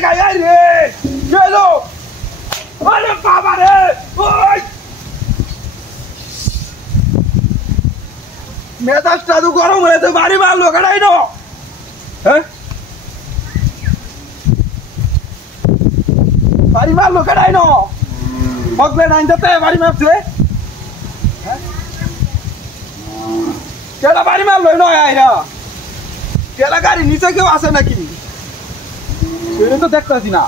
জায়গায় আয় রে গেলো আরে বাবা রে ওই মেজাজটা তো গরম হয়েছে বাড়ি মারলো কেডাই না হ্যাঁ বাড়ি মারলো কেডাই না মগলে নাই যেতে বাড়ি মারছে কেডা বাড়ি মারলো নয় আইরা কেডা গাড়ি নিচে কেউ আছে নাকি সেটা তো দেখতেছি না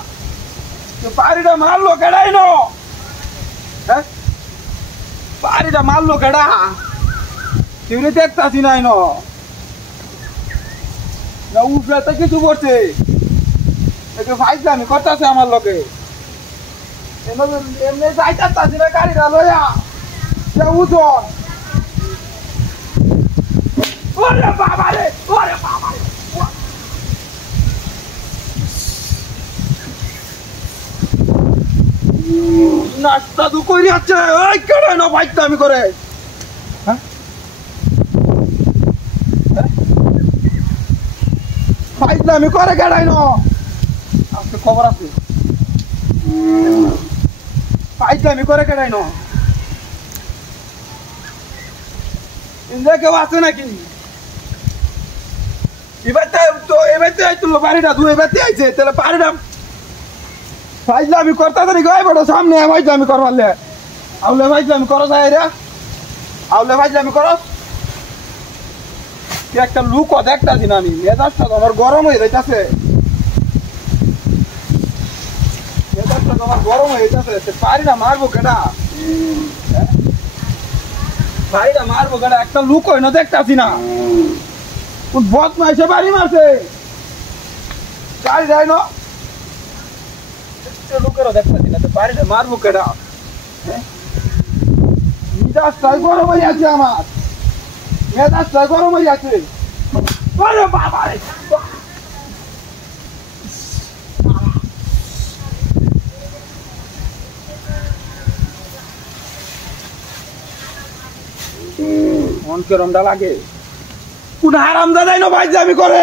বাড়িটা মারলো কেডাই না হ্যাঁ বাড়িটা মারলো কেডা সেটা দেখতেছি নাই না উপরে তো কিছু করছে ফাইজলামি করতেছে আমার লোকে এমনি যাইতাছি না গাড়িটা লইয়া সে উজন ওরে বাবা রে ওরে বাবা রে নাস্তা তো করি আছে ওই কেডা না ফাইজলামি করে হ্যাঁ ফাইজলামি করে কেডাই না আজকে খবর আছে ফাইজলামি করে কেডাই না ইন্দা কেউ আছে নাকি এবার তো বাড়িটা ধুয়ে বেঁচে আইছে তাহলে বাড়িটা ফাইজলামি করতে তো গায়ে বড় সামনে ফাইজলামি করবারলে আউলে ফাইজলামি করো যায় রে আউলে ফাইজলামি করো একটা লুক দেখতাছি না আমি মেজাজটা আমার গরম হয়ে যাইতাছে মেজাজটা আমার গরম হয়ে যাইতাছে পারিটা মারবো কেডা বাড়িটা মারবো কেডা একটা লুক হয় না দেখতাছি না কোন বদমাইশে বাড়ি মারছে গাড়ি যায় না লুকেরও দেখতাছি না বাড়িটা মারবো কেডা মেজাজটাই গরম হয়ে আছে আমার মেজাজটাই গরম হয়ে আছে আরে বাবা রে মন কেরমটা লাগে কোন হারামজাদাই না ফাইজলামি করে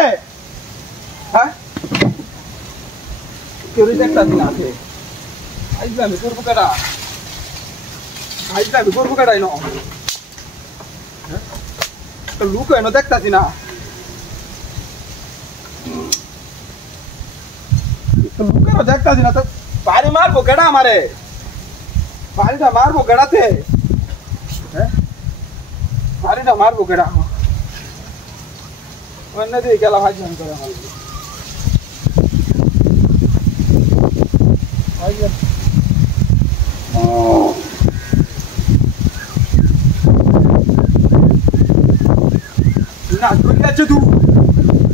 হ্যাঁ কেউ দেখতাছি না আছে ফাইজলামি করবো কেডা ফাইজলামি করবো কেডাই না লুক হয় না দেখতাছি না লুকেরও দেখতাছি না তো বাড়ি মারবো কেডা আমারে বাড়িটা মারবো কেডাতে হ্যাঁ বাড়িটা মারবো কেডা অন্য দিয়ে গেলা ফাইজলামি করে আমার না চলে যাচ্ছে তুই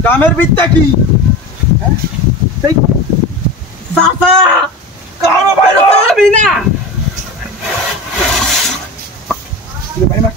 দামের বিদ্যা কি সেই সাফা কারো বাইরে আমি না ভাই মা